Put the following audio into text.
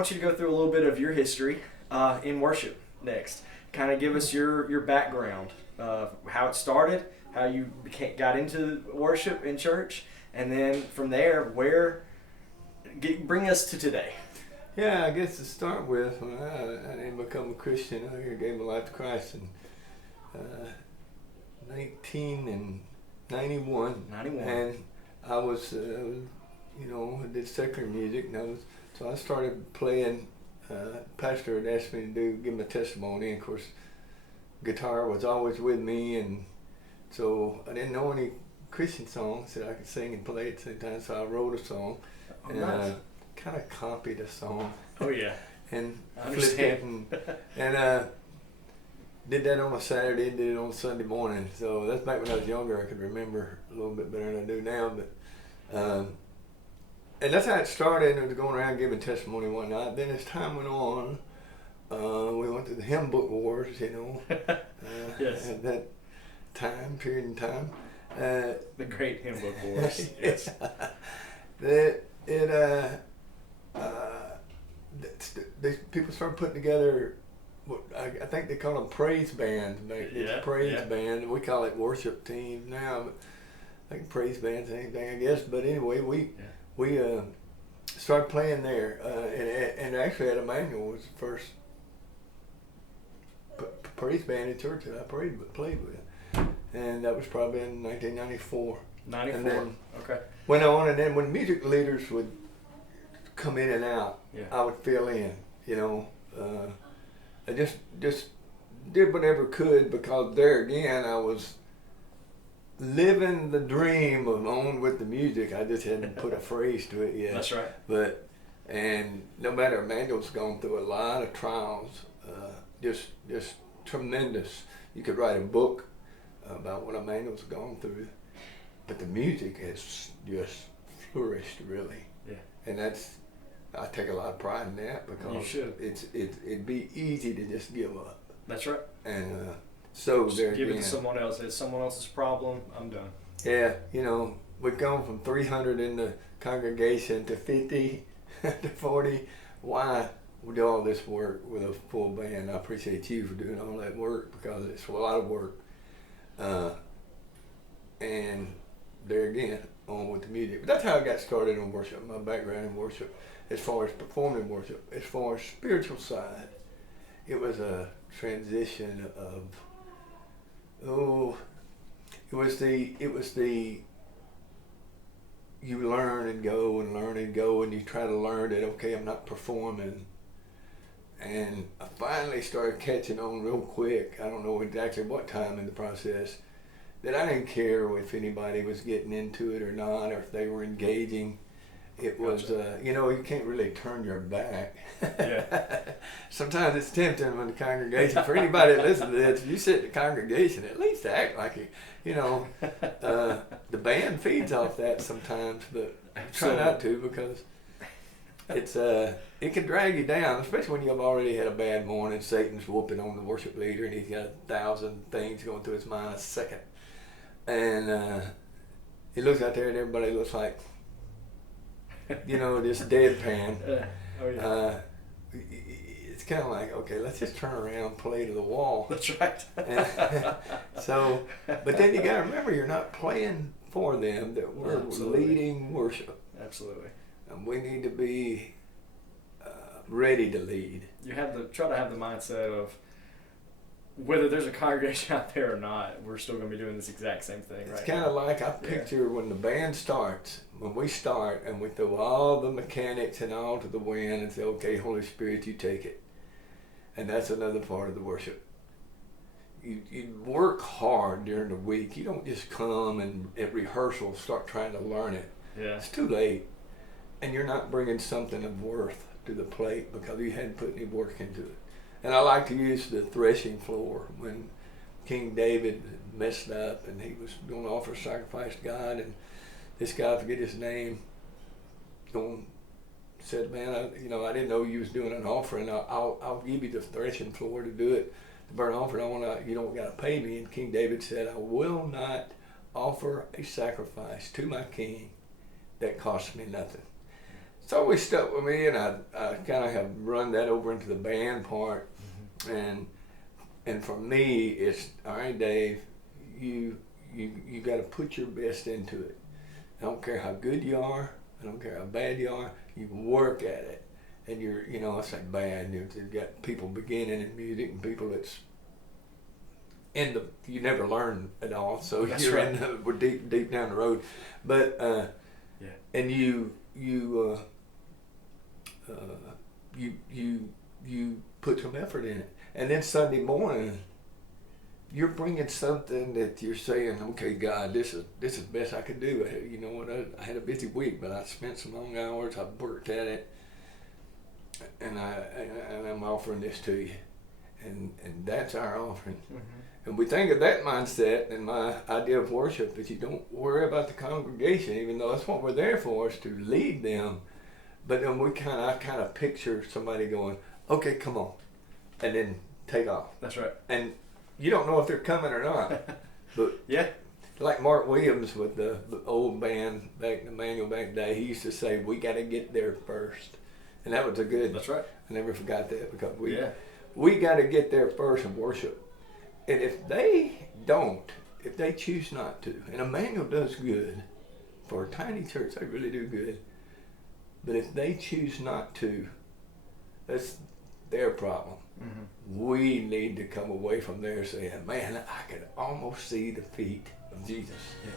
want you to go through a little bit of your history in worship next. Kind of give us your background, how it started, how you got into worship in church, and then from there, bring us to today. Yeah, I guess to start with, when I didn't become a Christian, I gave my life to Christ in 1991. 91. And I was, I did secular music, so I started playing. Pastor had asked me to give him a testimony, and of course, guitar was always with me, and so I didn't know any Christian songs that I could sing and play at the same time, so I wrote a song. Oh, and nice. Kind of copied a song. Oh yeah. And I flipped it understand. and did that on a Saturday and did it on Sunday morning. So that's back when I was younger. I could remember a little bit better than I do now. But and that's how it started. And it was going around giving testimony one night. Then as time went on, we went to the hymn book wars. Yes. At that period in time. The great hymn book wars. Yes. People started putting together what I think they call them praise bands. It's praise band. We call it worship teams now. But I think praise bands, anything I guess. But anyway, we started playing there, and actually at Emmanuel was the first praise band in church that I played with, and that was probably in 1994. 94. And then okay. went on, and then when music leaders would come in and out, I would fill in. I just did whatever could, because there again I was living the dream of on with the music. I just hadn't put a phrase to it yet. That's right. And no matter, Emmanuel's gone through a lot of trials, just tremendous. You could write a book about what Emmanuel's gone through, but the music has just flourished, really. Yeah. And I take a lot of pride in that, because you should. It'd be easy to just give up. That's right. And so just there give again, it to someone else. It's someone else's problem. I'm done. Yeah, we've gone from 300 in the congregation to 50 to 40. Why we do all this work with a full band? I appreciate you for doing all that work, because it's a lot of work. And there again, on with the music. But that's how I got started on worship. My background in worship, as far as performing worship, as far as spiritual side, it was a transition of, it was the you learn and go, and you try to learn that, okay, I'm not performing. And I finally started catching on real quick. I don't know exactly what time in the process, that I didn't care if anybody was getting into it or not, or if they were engaging. It was, you can't really turn your back. Yeah. Sometimes it's tempting when the congregation, for anybody that listens to this, you sit in the congregation, at least act like the band feeds off that sometimes, but I try not to, because it can drag you down, especially when you've already had a bad morning. Satan's whooping on the worship leader, and he's got 1,000 things going through his mind a second. And he looks out there, and everybody looks like, this deadpan. It's kind of like, okay, let's just turn around and play to the wall. That's right. But then you got to remember, you're not playing for them, that we're leading worship. Absolutely. And we need to be ready to lead. You try to have the mindset of, whether there's a congregation out there or not, we're still going to be doing this exact same thing. It's kind of like, I picture when the band starts, when we start and we throw all the mechanics and all to the wind and say, okay, Holy Spirit, you take it. And that's another part of the worship. You work hard during the week. You don't just come and at rehearsal start trying to learn it. Yeah. It's too late. And you're not bringing something of worth to the plate, because you hadn't put any work into it. And I like to use the threshing floor when King David messed up and he was going to offer sacrifice to God, and this guy, I forget his name, said, man, I didn't know you was doing an offering. I'll give you the threshing floor to do it, the burnt offering. You don't got to pay me. And King David said, I will not offer a sacrifice to my king that costs me nothing. it's always stuck with me, and I kind of have run that over into the band part, and for me, it's all right, Dave. You got to put your best into it. I don't care how good you are. I don't care how bad you are. You work at it, and I say band. You've got people beginning in music and people that's you never learn it all. So That's you're right. we're deep down the road, but and you put some effort in it, and then Sunday morning you're bringing something that you're saying, okay, God, this is the best I could do. You know what? I had a busy week, but I spent some long hours. I worked at it, and I'm offering this to you, and that's our offering. And we think of that mindset, and my idea of worship is you don't worry about the congregation, even though that's what we're there for, is to lead them. But then I kind of picture somebody going, okay, come on, and then take off. That's right. And you don't know if they're coming or not. But yeah, like Mark Williams with the old band back in the manual back in the day, he used to say, we got to get there first. And that was a good, that's right. I never forgot that, because we got to get there first and worship. And if they choose not to, and Emmanuel does good, for a tiny church, they really do good. But if they choose not to, that's their problem. We need to come away from there saying, man, I could almost see the feet of Jesus. Yeah.